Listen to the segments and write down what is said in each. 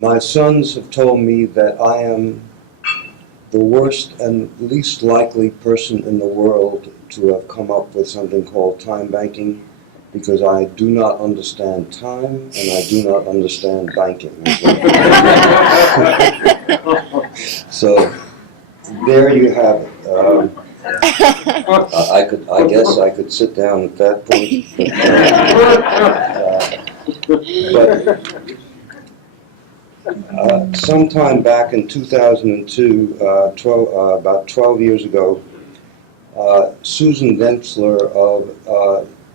My sons have told me that I am the worst and least likely person in the world to have come up with something called time banking, because I do not understand time and I do not understand banking. So there you have it. I guess I could sit down at that point. But sometime back in 2002, about 12 years ago, Susan Densler of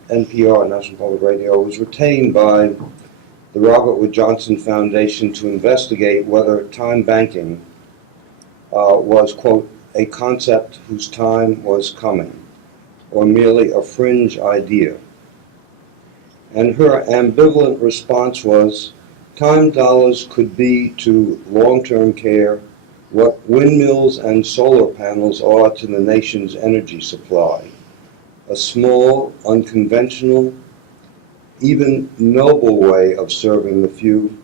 NPR, National Public Radio, was retained by the Robert Wood Johnson Foundation to investigate whether time banking was, quote, a concept whose time was coming, or merely a fringe idea. And her ambivalent response was, time dollars could be to long-term care what windmills and solar panels are to the nation's energy supply. A small, unconventional, even noble way of serving the few,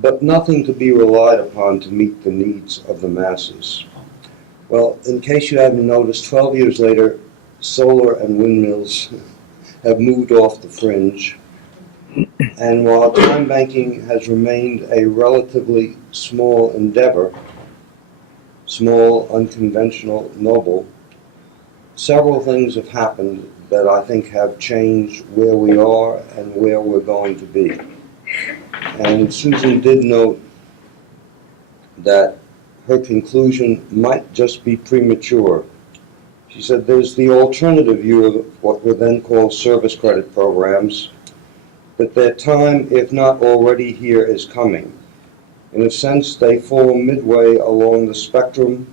but nothing to be relied upon to meet the needs of the masses. Well, in case you haven't noticed, 12 years later, solar and windmills have moved off the fringe. And while time banking has remained a relatively small endeavor, small, unconventional, noble, several things have happened that I think have changed where we are and where we're going to be. And Susan did note that her conclusion might just be premature. She said there's the alternative view of what were then called service credit programs, that their time, if not already here, is coming. In a sense, they fall midway along the spectrum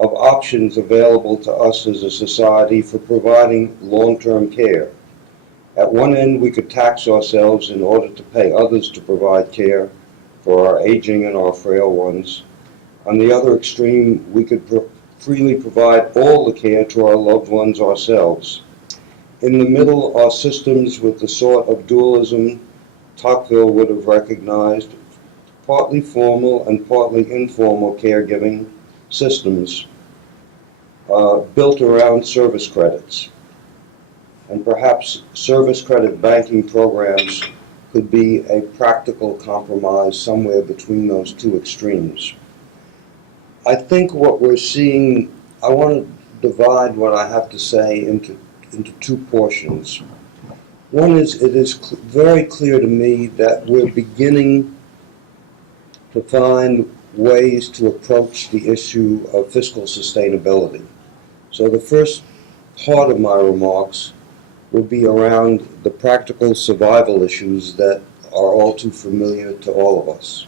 of options available to us as a society for providing long-term care. At one end, we could tax ourselves in order to pay others to provide care for our aging and our frail ones. On the other extreme, we could freely provide all the care to our loved ones ourselves. In the middle are systems with the sort of dualism Tocqueville would have recognized, partly formal and partly informal caregiving systems built around service credits. And perhaps service credit banking programs could be a practical compromise somewhere between those two extremes. I think what we're seeing, I want to divide what I have to say into two portions. One is, it is very clear to me that we're beginning to find ways to approach the issue of fiscal sustainability. So the first part of my remarks will be around the practical survival issues that are all too familiar to all of us.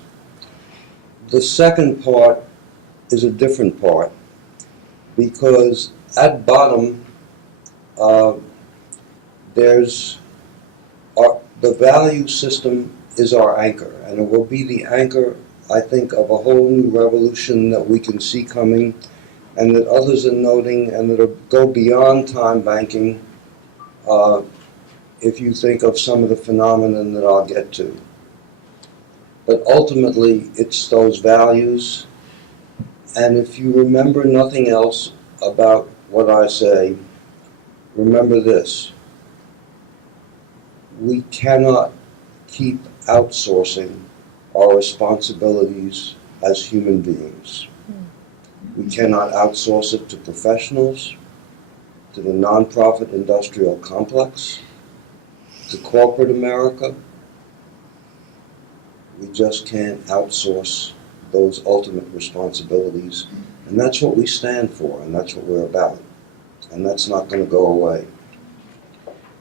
The second part is a different part, because at bottom the value system is our anchor, and it will be the anchor, I think, of a whole new revolution that we can see coming, and that others are noting, and that'll go beyond time banking if you think of some of the phenomenon that I'll get to. But ultimately, it's those values, and if you remember nothing else about what I say, remember this: we cannot keep outsourcing our responsibilities as human beings. We cannot outsource it to professionals, to the nonprofit industrial complex, to corporate America. We just can't outsource those ultimate responsibilities, and that's what we stand for, and that's what we're about, and that's not going to go away.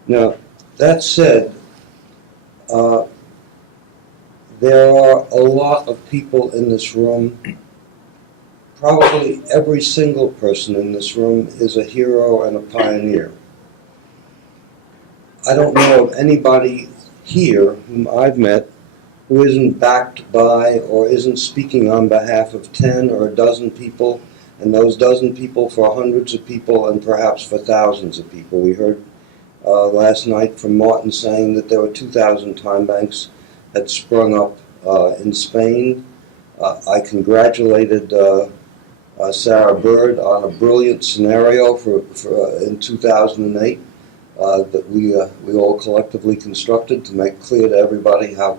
Now, that said, there are a lot of people in this room. Probably every single person in this room is a hero and a pioneer. I don't know of anybody here whom I've met who isn't backed by or isn't speaking on behalf of 10 or a dozen people, and those dozen people for hundreds of people and perhaps for thousands of people. We heard last night from Martin saying that there were 2,000 time banks had sprung up in Spain. I congratulated Sarah Bird on a brilliant scenario for in 2008 that we all collectively constructed to make clear to everybody how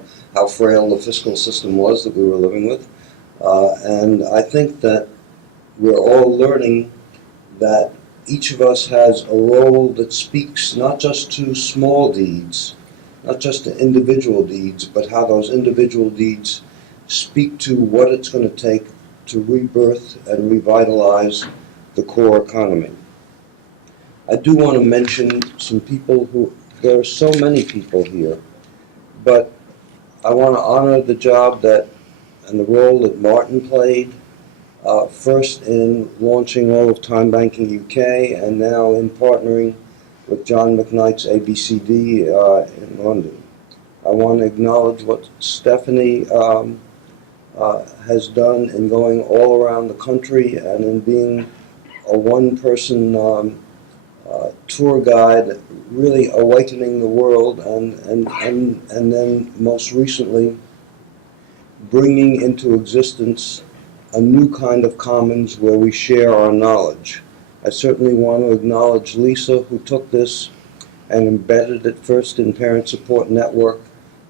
frail the fiscal system was that we were living with. And I think that we're all learning that each of us has a role that speaks not just to small deeds, not just to individual deeds, but how those individual deeds speak to what it's going to take to rebirth and revitalize the core economy. I do want to mention some people there are so many people here, but I want to honor the job and the role that Martin played, first in launching all of Time Banking UK and now in partnering with John McKnight's ABCD in London. I want to acknowledge what Stephanie has done in going all around the country and in being a one-person tour guide, really awakening the world, and then most recently bringing into existence a new kind of commons where we share our knowledge. I certainly want to acknowledge Lisa, who took this and embedded it first in Parent Support Network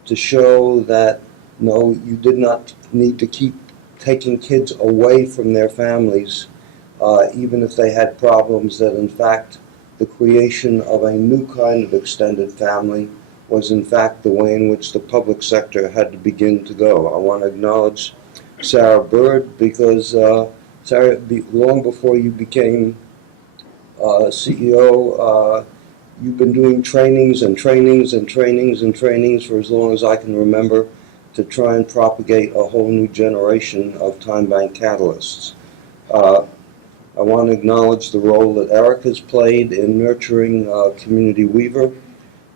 to show that no, you did not need to keep taking kids away from their families, even if they had problems, that in fact the creation of a new kind of extended family was in fact the way in which the public sector had to begin to go. I want to acknowledge Sarah Bird because Sarah, long before you became CEO, you've been doing trainings and trainings and trainings and trainings for as long as I can remember to try and propagate a whole new generation of time bank catalysts. I want to acknowledge the role that Eric has played in nurturing Community Weaver,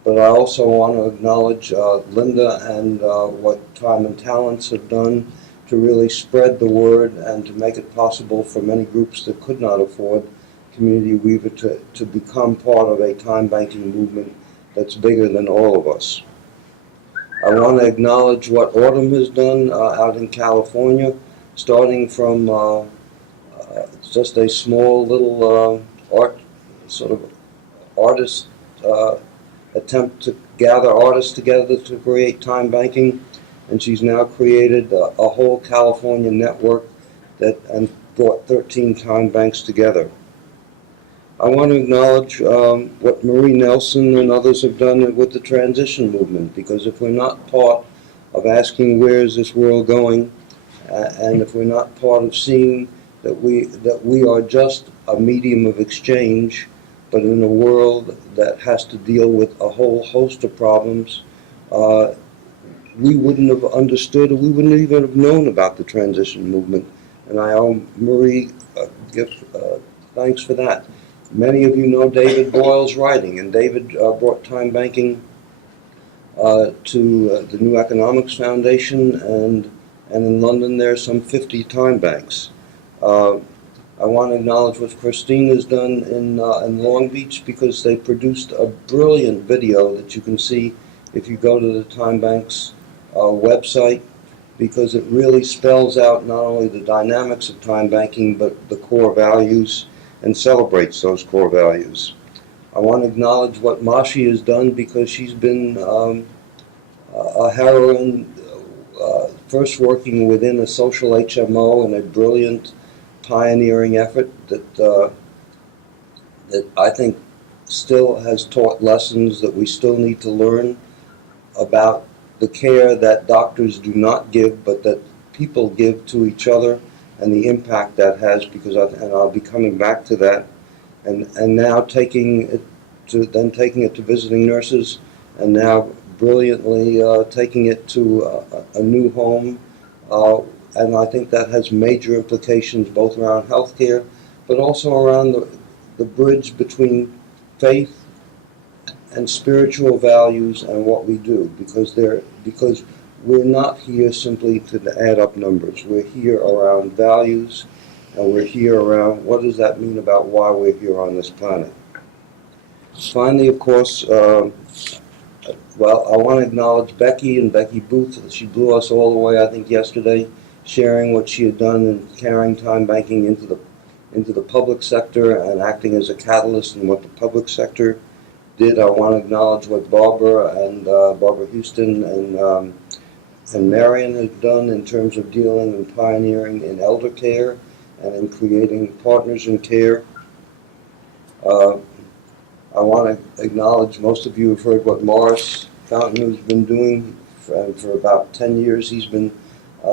but I also want to acknowledge Linda and what Time and Talents have done to really spread the word and to make it possible for many groups that could not afford Community Weaver to become part of a time banking movement that's bigger than all of us. I want to acknowledge what Autumn has done out in California, starting from just a small little artist attempt to gather artists together to create time banking, and she's now created a whole California network and brought 13 time banks together. I want to acknowledge what Marie Nelson and others have done with the transition movement, because if we're not part of asking where is this world going, and if we're not part of seeing that we are just a medium of exchange, but in a world that has to deal with a whole host of problems, we wouldn't have understood, or we wouldn't even have known about the transition movement. And I owe Marie thanks for that. Many of you know David Boyle's writing, and David brought time banking to the New Economics Foundation, and in London there are some 50 time banks. I want to acknowledge what Christine has done in Long Beach, because they produced a brilliant video that you can see if you go to the Time Bank's website, because it really spells out not only the dynamics of time banking, but the core values, and celebrates those core values. I want to acknowledge what Mashi has done, because she's been a heroine, first working within a social HMO in a brilliant pioneering effort that I think still has taught lessons that we still need to learn about the care that doctors do not give, but that people give to each other, and the impact that has, because and I'll be coming back to that, and now taking it to visiting nurses, and now brilliantly taking it to a new home, and I think that has major implications both around healthcare, but also around the bridge between faith and spiritual values and what we do, because we're not here simply to add up numbers. We're here around values, and we're here around what does that mean about why we're here on this planet. Finally, of course, I want to acknowledge Becky and Becky Booth. She blew us all away, I think, yesterday. sharing what she had done in carrying time banking into the public sector and acting as a catalyst in what the public sector did. I want to acknowledge what Barbara Houston and Marion have done in terms of dealing and pioneering in elder care and in creating partners in care. I want to acknowledge, most of you have heard what Morris Fountain has been doing for about 10 years. He's been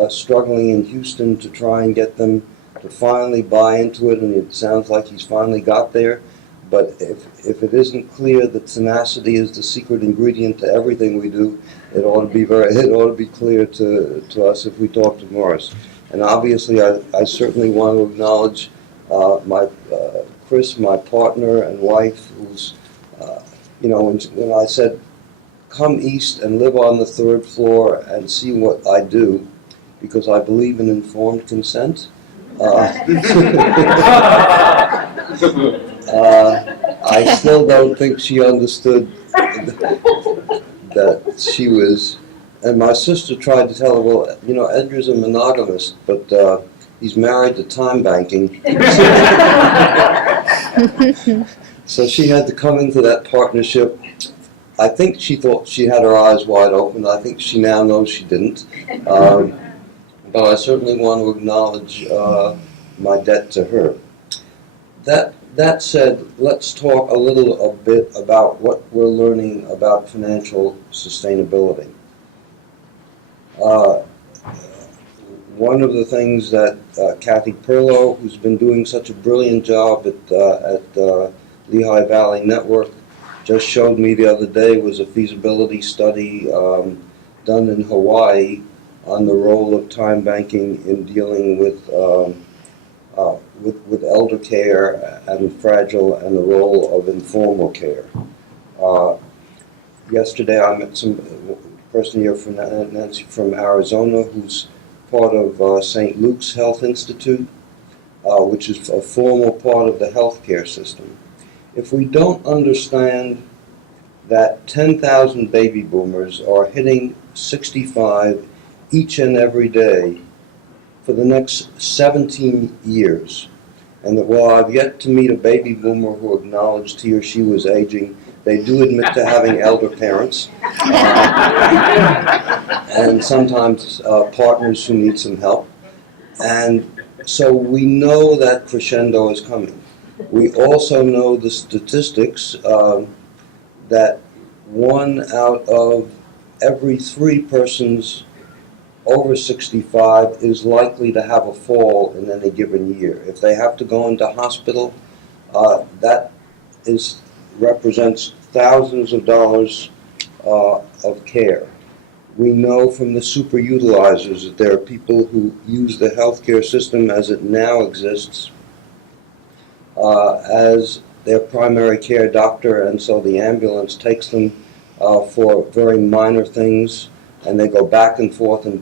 struggling in Houston to try and get them to finally buy into it, and it sounds like he's finally got there. But if it isn't clear that tenacity is the secret ingredient to everything we do, it ought to be clear to us if we talk to Morris. And obviously, I certainly want to acknowledge Chris, my partner and wife, who's, when I said, come east and live on the 3rd floor and see what I do, because I believe in informed consent. I still don't think she understood that she was, and my sister tried to tell her, well, Edgar's a monogamist, but he's married to time banking. So she had to come into that partnership. I think she thought she had her eyes wide open. I think she now knows she didn't. But I certainly want to acknowledge my debt to her. That said, let's talk a bit about what we're learning about financial sustainability. One of the things that Kathy Perlow, who's been doing such a brilliant job at Lehigh Valley Network, just showed me the other day was a feasibility study done in Hawaii on the role of time banking in dealing with elder care and fragile, and the role of informal care. Yesterday I met some person here from Nancy from Arizona, who's part of St. Luke's Health Institute, which is a formal part of the healthcare system. If we don't understand that 10,000 baby boomers are hitting 65 each and every day for the next 17 years, and that while I've yet to meet a baby boomer who acknowledged he or she was aging, they do admit to having elder parents, and sometimes partners who need some help. And so we know that crescendo is coming. We also know the statistics that 1 out of every 3 persons over 65 is likely to have a fall in any given year. If they have to go into hospital, that represents thousands of dollars of care. We know from the super utilizers that there are people who use the healthcare system as it now exists as their primary care doctor, and so the ambulance takes them for very minor things, and they go back and forth, and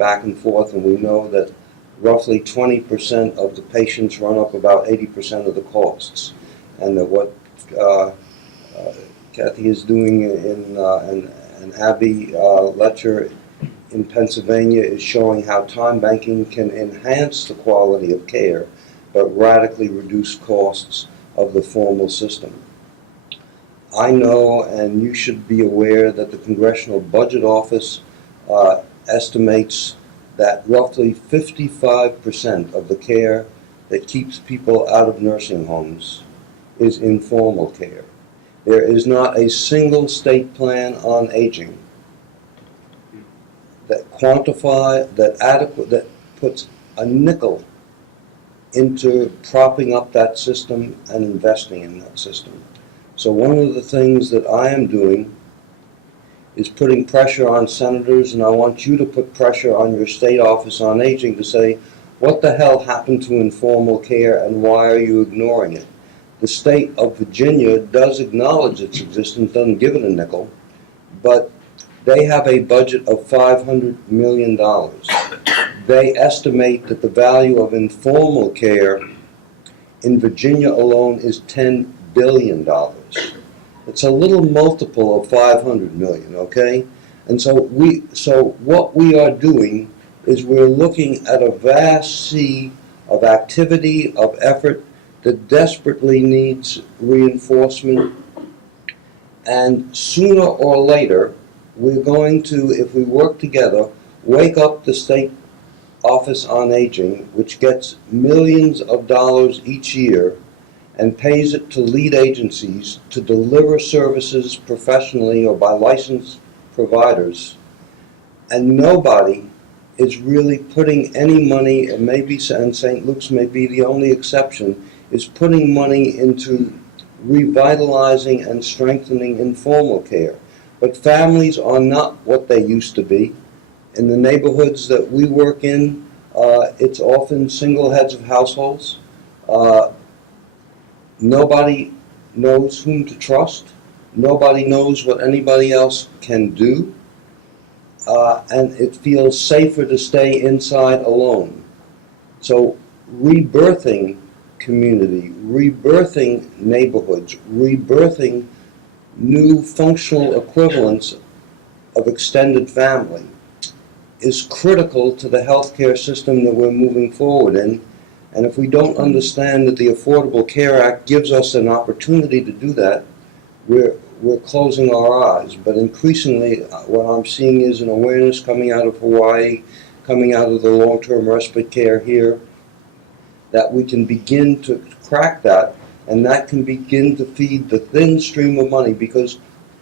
we know that roughly 20% of the patients run up about 80% of the costs, and that what Kathy is doing and Abby Letcher in Pennsylvania is showing how time banking can enhance the quality of care, but radically reduce costs of the formal system. I know, and you should be aware, that the Congressional Budget Office estimates that roughly 55% of the care that keeps people out of nursing homes is informal care. There is not a single state plan on aging that that puts a nickel into propping up that system and investing in that system. So one of the things that I am doing is putting pressure on senators, and I want you to put pressure on your state office on aging to say, what the hell happened to informal care and why are you ignoring it? The state of Virginia does acknowledge its existence, doesn't give it a nickel, but they have a budget of $500 million. They estimate that the value of informal care in Virginia alone is $10 billion. It's a little multiple of 500 million, okay? And so what we are doing is we're looking at a vast sea of activity, of effort that desperately needs reinforcement. And sooner or later, we're going to, if we work together, wake up the State Office on Aging, which gets millions of dollars each year and pays it to lead agencies to deliver services professionally or by licensed providers. And nobody is really putting any money, and St. Luke's may be the only exception, is putting money into revitalizing and strengthening informal care. But families are not what they used to be. In the neighborhoods that we work in, it's often single heads of households. Nobody knows whom to trust. Nobody knows what anybody else can do. And it feels safer to stay inside alone. So rebirthing community, rebirthing neighborhoods, rebirthing new functional equivalents of extended family is critical to the healthcare system that we're moving forward in. And if we don't understand that the Affordable Care Act gives us an opportunity to do that, we're closing our eyes. But increasingly, what I'm seeing is an awareness coming out of Hawaii, coming out of the long-term respite care here, that we can begin to crack that, and that can begin to feed the thin stream of money, because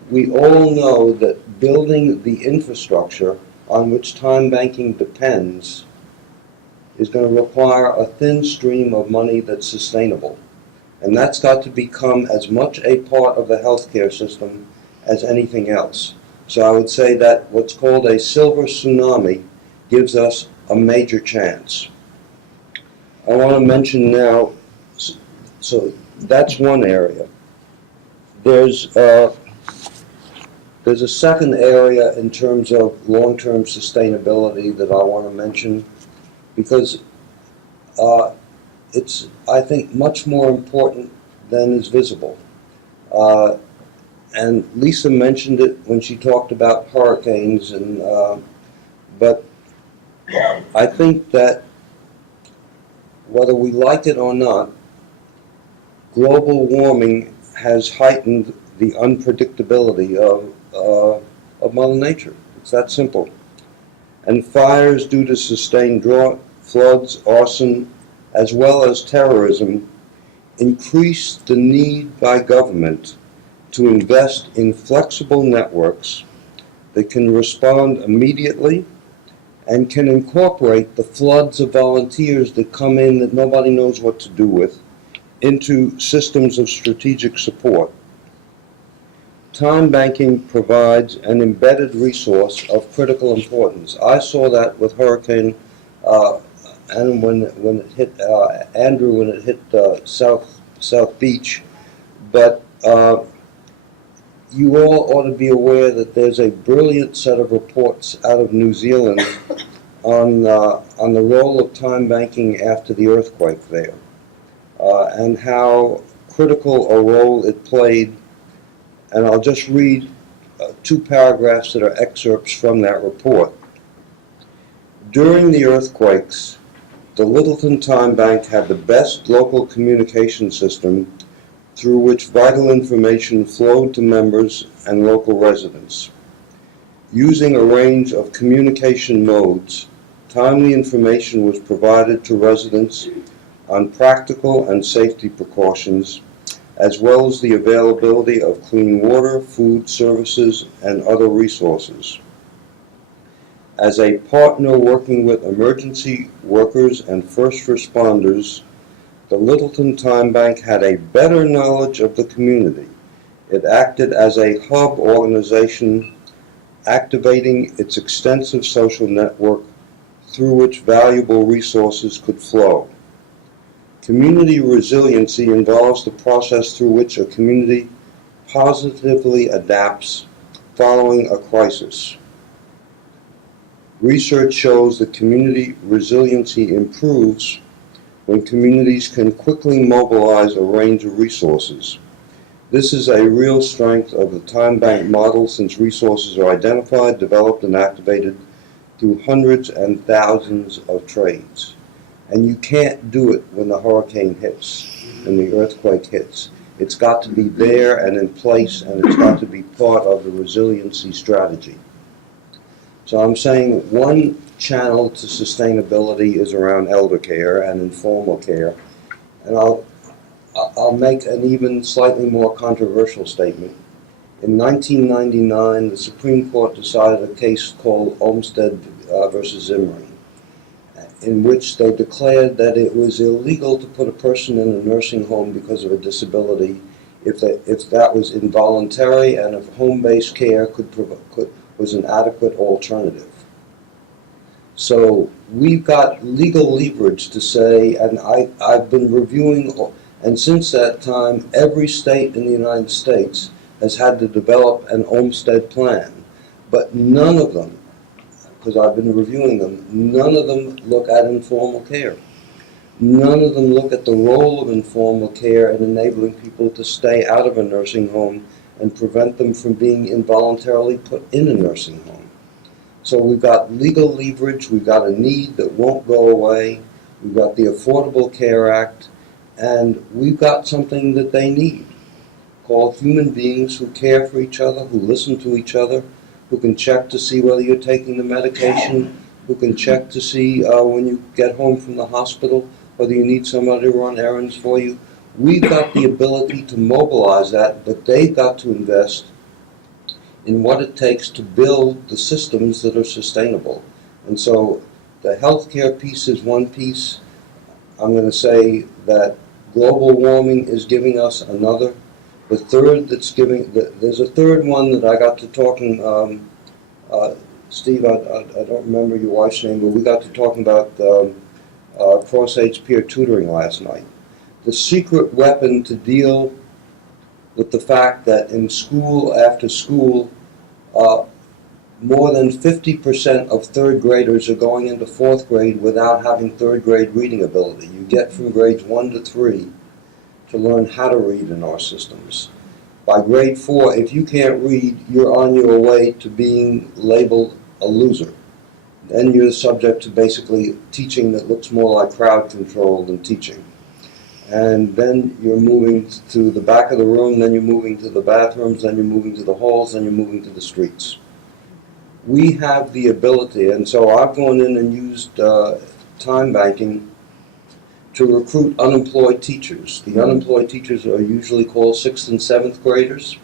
we all know that building the infrastructure on which time banking depends is going to require a thin stream of money that's sustainable. And that's got to become as much a part of the healthcare system as anything else. So I would say that what's called a silver tsunami gives us a major chance. I want to mention now, so that's one area. There's a second area in terms of long-term sustainability that I want to mention, because it's, I think, much more important than is visible. And Lisa mentioned it when she talked about hurricanes, but I think that whether we like it or not, global warming has heightened the unpredictability of Mother Nature. It's that simple. And fires due to sustained drought, floods, arson, as well as terrorism, increase the need by government to invest in flexible networks that can respond immediately and can incorporate the floods of volunteers that come in that nobody knows what to do with into systems of strategic support. Time banking provides an embedded resource of critical importance. I saw that with Hurricane and when it hit Andrew, when it hit South Beach. But you all ought to be aware that there's a brilliant set of reports out of New Zealand on the role of time banking after the earthquake there, and how critical a role it played. And I'll just read 2 paragraphs that are excerpts from that report. During the earthquakes, the Littleton Time Bank had the best local communication system through which vital information flowed to members and local residents. Using a range of communication modes, timely information was provided to residents on practical and safety precautions, as well as the availability of clean water, food, services, and other resources. As a partner working with emergency workers and first responders, the Littleton Time Bank had a better knowledge of the community. It acted as a hub organization, activating its extensive social network through which valuable resources could flow. Community resiliency involves the process through which a community positively adapts following a crisis. Research shows that community resiliency improves when communities can quickly mobilize a range of resources. This is a real strength of the time bank model, since resources are identified, developed, and activated through hundreds and thousands of trades. And you can't do it when the hurricane hits, when the earthquake hits. It's got to be there and in place, and it's got to be part of the resiliency strategy. So I'm saying one channel to sustainability is around elder care and informal care. And I'll make an even slightly more controversial statement. In 1999, the Supreme Court decided a case called Olmsted versus Zimri, in which they declared that it was illegal to put a person in a nursing home because of a disability if that was involuntary and if home-based care was an adequate alternative. So we've got legal leverage to say, and I've been reviewing, and since that time, every state in the United States has had to develop an Olmsted plan, but none of them, because I've been reviewing them, none of them look at informal care. None of them look at the role of informal care in enabling people to stay out of a nursing home and prevent them from being involuntarily put in a nursing home. So we've got legal leverage, we've got a need that won't go away, we've got the Affordable Care Act, and we've got something that they need, called human beings who care for each other, who listen to each other, who can check to see whether you're taking the medication, who can check to see when you get home from the hospital, whether you need somebody to run errands for you. We've got the ability to mobilize that, but they've got to invest in what it takes to build the systems that are sustainable. And so the healthcare piece is one piece. I'm going to say that global warming is giving us another. The third that's giving, there's a third one that I got to talking, Steve, I don't remember your wife's name, but we got to talking about cross-age peer tutoring last night. The secret weapon to deal with the fact that in school after school, more than 50% of third graders are going into fourth grade without having third grade reading ability. You get from grades 1 to 3 to learn how to read in our systems. By grade 4, if you can't read, you're on your way to being labeled a loser. Then you're subject to basically teaching that looks more like crowd control than teaching. And then you're moving to the back of the room, then you're moving to the bathrooms, then you're moving to the halls, then you're moving to the streets. We have the ability, and so I've gone in and used time banking to recruit unemployed teachers. The unemployed teachers are usually called 6th and 7th graders.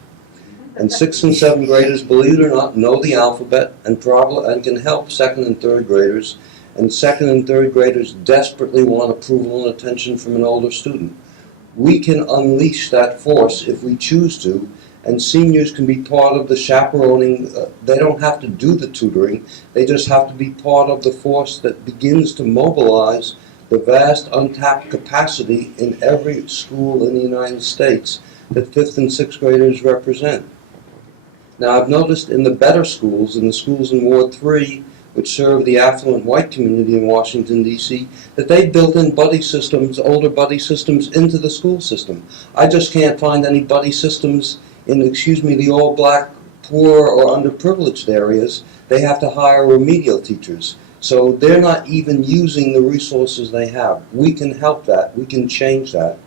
And 6th and 7th graders, believe it or not, know the alphabet and can help 2nd and 3rd graders. And 2nd and 3rd graders desperately want approval and attention from an older student. We can unleash that force if we choose to, and seniors can be part of the chaperoning. They don't have to do the tutoring. They just have to be part of the force that begins to mobilize the vast untapped capacity in every school in the United States that 5th and 6th graders represent. Now, I've noticed in the better schools, in the schools in Ward 3, which serve the affluent white community in Washington, D.C., that they've built in buddy systems, older buddy systems, into the school system. I just can't find any buddy systems in, the all-black, poor, or underprivileged areas. They have to hire remedial teachers. So they're not even using the resources they have. We can help that. We can change that.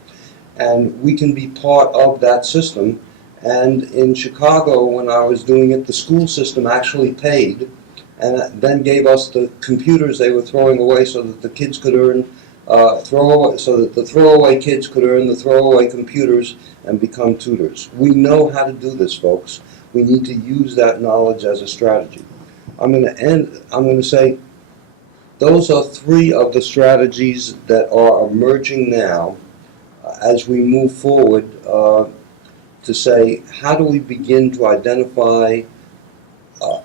And we can be part of that system. And in Chicago, when I was doing it, the school system actually paid and then gave us the computers they were throwing away so that the kids could earn, so that the throwaway kids could earn the throwaway computers and become tutors. We know how to do this, folks. We need to use that knowledge as a strategy. I'm going to say, those are 3 of the strategies that are emerging now as we move forward to say, how do we begin to identify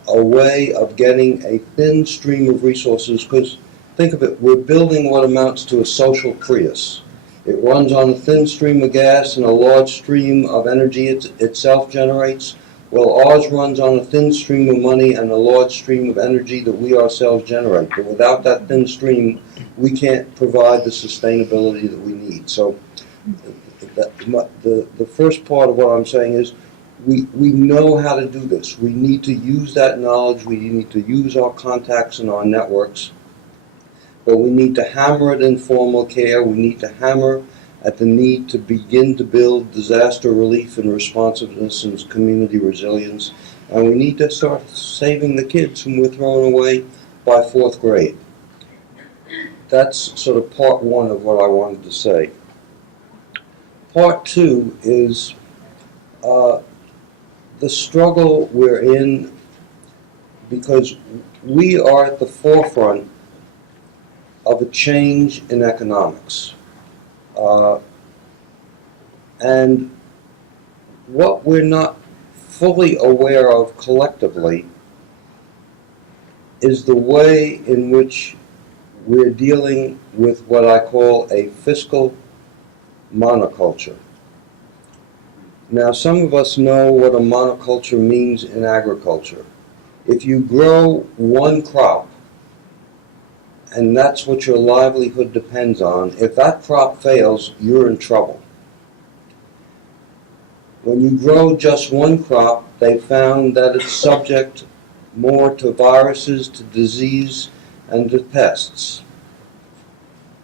a way of getting a thin stream of resources? Because think of it, we're building what amounts to a social Prius. It runs on a thin stream of gas and a large stream of energy it itself generates. Well, ours runs on a thin stream of money and a large stream of energy that we ourselves generate. But without that thin stream, we can't provide the sustainability that we need. So the first part of what I'm saying is, we know how to do this. We need to use that knowledge. We need to use our contacts and our networks. But we need to hammer at informal care. We need to hammer at the need to begin to build disaster relief and responsiveness and community resilience. And we need to start saving the kids whom we're throwing away by 4th grade. That's sort of part one of what I wanted to say. Part two is the struggle we're in because we are at the forefront of a change in economics. And what we're not fully aware of collectively is the way in which we're dealing with what I call a fiscal monoculture. Now, some of us know what a monoculture means in agriculture. If you grow one crop, and that's what your livelihood depends on, if that crop fails, you're in trouble. When you grow just one crop, they found that it's subject more to viruses, to disease, and to pests.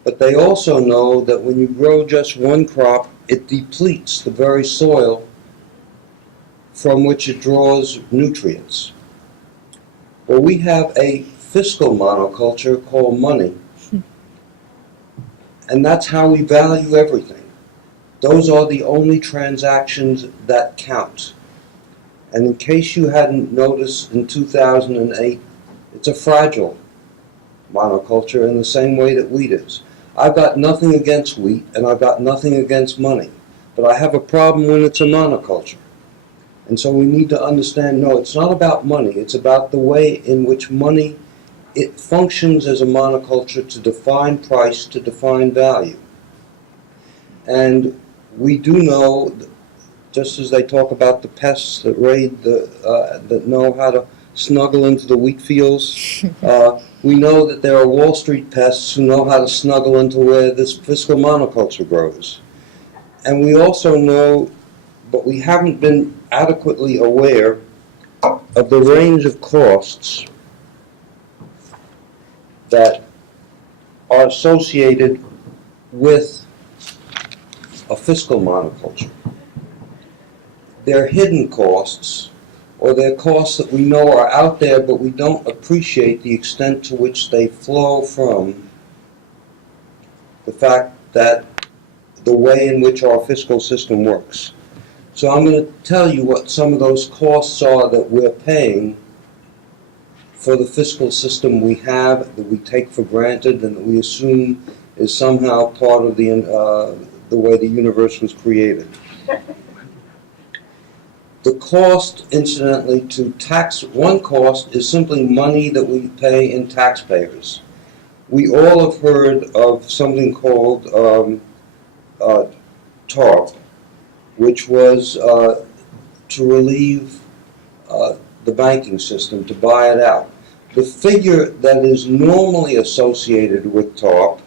But they also know that when you grow just one crop, it depletes the very soil from which it draws nutrients. Well, we have a fiscal monoculture called money, and that's how we value everything. Those are the only transactions that count. And in case you hadn't noticed, in 2008, it's a fragile monoculture in the same way that wheat is. I've got nothing against wheat, and I've got nothing against money, but I have a problem when it's a monoculture. And so we need to understand, no, it's not about money, it's about the way in which money, it functions as a monoculture to define price, to define value. And we do know, just as they talk about the pests that raid that know how to snuggle into the wheat fields, we know that there are Wall Street pests who know how to snuggle into where this fiscal monoculture grows. And we also know, but we haven't been adequately aware of the range of costs that are associated with a fiscal monoculture. They're hidden costs, or they're costs that we know are out there, but we don't appreciate the extent to which they flow from the fact that the way in which our fiscal system works. So I'm going to tell you what some of those costs are that we're paying for the fiscal system we have, that we take for granted, and that we assume is somehow part of the way the universe was created. The cost, incidentally, to tax, one cost is simply money that we pay in taxpayers. We all have heard of something called TARP, which was to relieve the banking system, to buy it out. The figure that is normally associated with TARP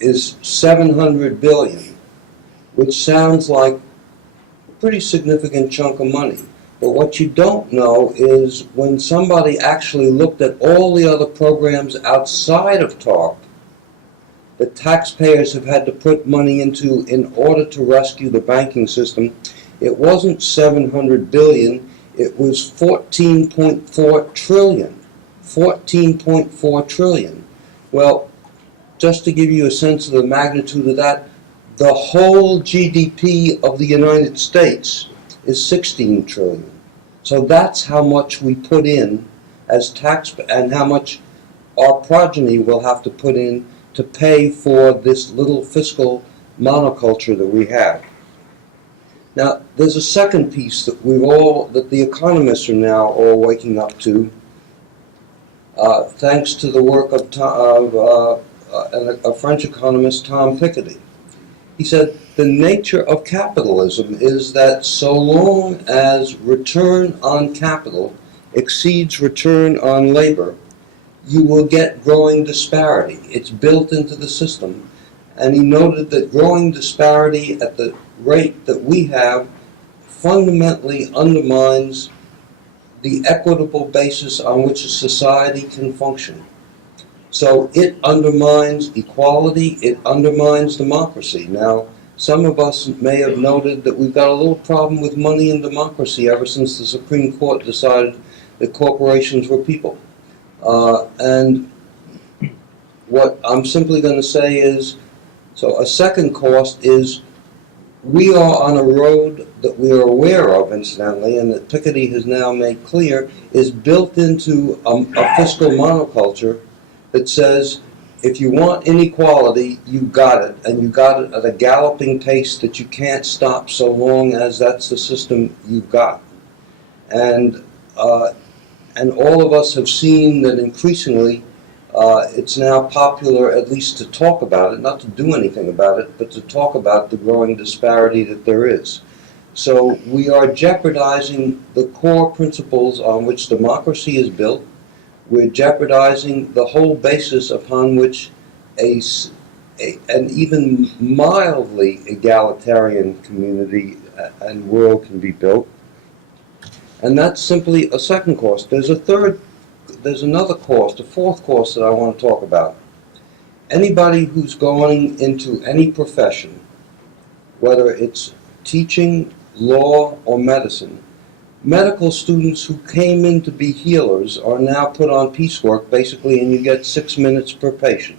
is $700 billion, which sounds like a pretty significant chunk of money. But what you don't know is when somebody actually looked at all the other programs outside of TARP that taxpayers have had to put money into in order to rescue the banking system, it wasn't $700 billion, it was $14.4 trillion. $14.4 trillion. Well, just to give you a sense of the magnitude of that, the whole GDP of the United States is 16 trillion. So that's how much we put in as tax, and how much our progeny will have to put in to pay for this little fiscal monoculture that we have. Now, there's a second piece that that the economists are now all waking up to, thanks to the work of a French economist, Tom Piketty. He said, the nature of capitalism is that so long as return on capital exceeds return on labor, you will get growing disparity. It's built into the system. And he noted that growing disparity at the rate that we have fundamentally undermines the equitable basis on which a society can function. So it undermines equality, it undermines democracy. Now, some of us may have noted that we've got a little problem with money and democracy ever since the Supreme Court decided that corporations were people. And what I'm simply going to say is, so a second cost is we are on a road that we are aware of, incidentally, and that Piketty has now made clear, is built into a fiscal monoculture that says if you want inequality, you got it, and you got it at a galloping pace that you can't stop so long as that's the system you've got. And all of us have seen that increasingly it's now popular at least to talk about it, not to do anything about it, but to talk about the growing disparity that there is. So we are jeopardizing the core principles on which democracy is built. We're jeopardizing the whole basis upon which an even mildly egalitarian community and world can be built. And that's simply a second cost. There's another cost, a fourth cost that I want to talk about. Anybody who's going into any profession, whether it's teaching, law, or medicine, medical students who came in to be healers are now put on piecework, basically, and you get 6 minutes per patient,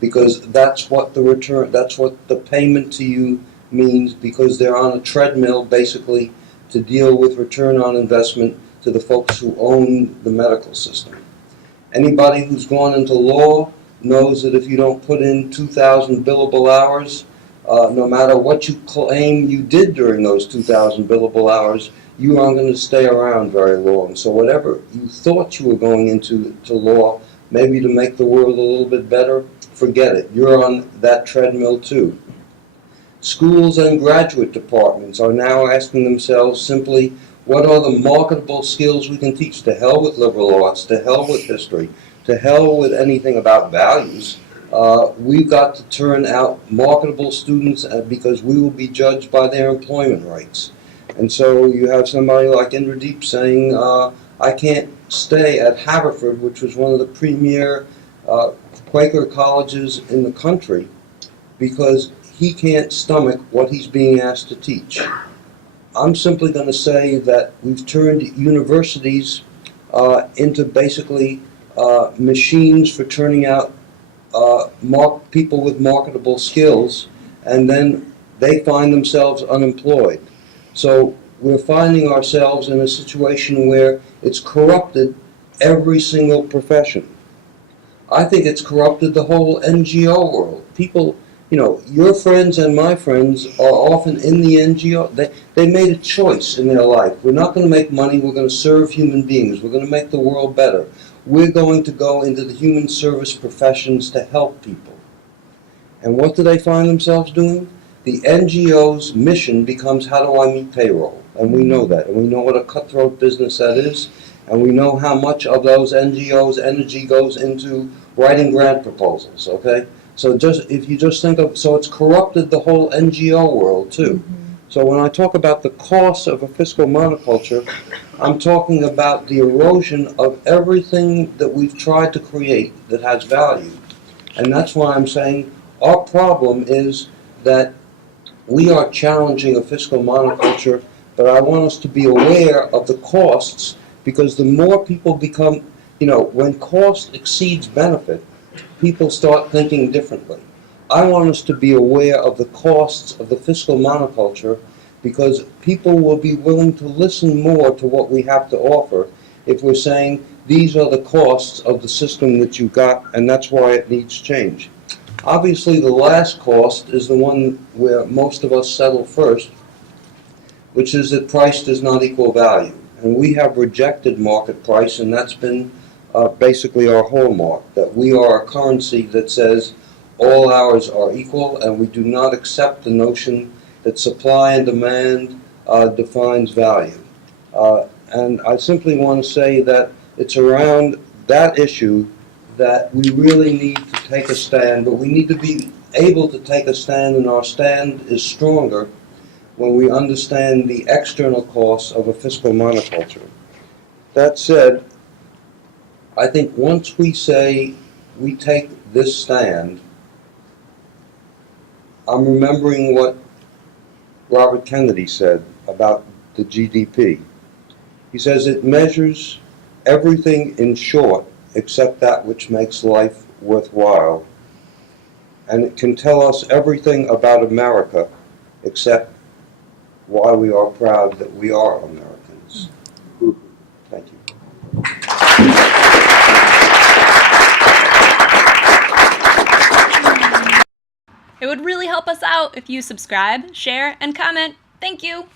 because that's what the payment to you means, because they're on a treadmill, basically, to deal with return on investment to the folks who own the medical system. Anybody who's gone into law knows that if you don't put in 2,000 billable hours, no matter what you claim you did during those 2,000 billable hours, you aren't going to stay around very long. So whatever you thought you were going into law, maybe to make the world a little bit better, forget it. You're on that treadmill too. Schools and graduate departments are now asking themselves simply, what are the marketable skills we can teach? To hell with liberal arts, to hell with history, to hell with anything about values. We've got to turn out marketable students because we will be judged by their employment rates. And so you have somebody like Indradeep saying, I can't stay at Haverford, which was one of the premier Quaker colleges in the country, because he can't stomach what he's being asked to teach. I'm simply going to say that we've turned universities into basically machines for turning out people with marketable skills, and then they find themselves unemployed. So we're finding ourselves in a situation where it's corrupted every single profession. I think it's corrupted the whole NGO world. People, your friends and my friends are often in the NGO. They made a choice in their life. We're not going to make money. We're going to serve human beings. We're going to make the world better. We're going to go into the human service professions to help people. And what do they find themselves doing? The NGO's mission becomes, how do I meet payroll? And we know that. And we know what a cutthroat business that is. And we know how much of those NGOs' energy goes into writing grant proposals, okay? So if you just think of, so it's corrupted the whole NGO world too. So when I talk about the cost of a fiscal monoculture, I'm talking about the erosion of everything that we've tried to create that has value. And that's why I'm saying our problem is that we are challenging a fiscal monoculture, but I want us to be aware of the costs, because the more people become, when cost exceeds benefit, people start thinking differently. I want us to be aware of the costs of the fiscal monoculture, because people will be willing to listen more to what we have to offer if we're saying these are the costs of the system that you got, and that's why it needs change. Obviously, the last cost is the one where most of us settle first, which is that price does not equal value. And we have rejected market price, and that's been basically our hallmark, that we are a currency that says all hours are equal, and we do not accept the notion that supply and demand defines value. And I simply want to say that it's around that issue that we really need to take a stand, but we need to be able to take a stand, and our stand is stronger when we understand the external costs of a fiscal monoculture. That said, I think once we say we take this stand, I'm remembering what Robert Kennedy said about the GDP. He says it measures everything in short except that which makes life worthwhile. And it can tell us everything about America except why we are proud that we are Americans. Thank you. It would really help us out if you subscribe, share, and comment. Thank you.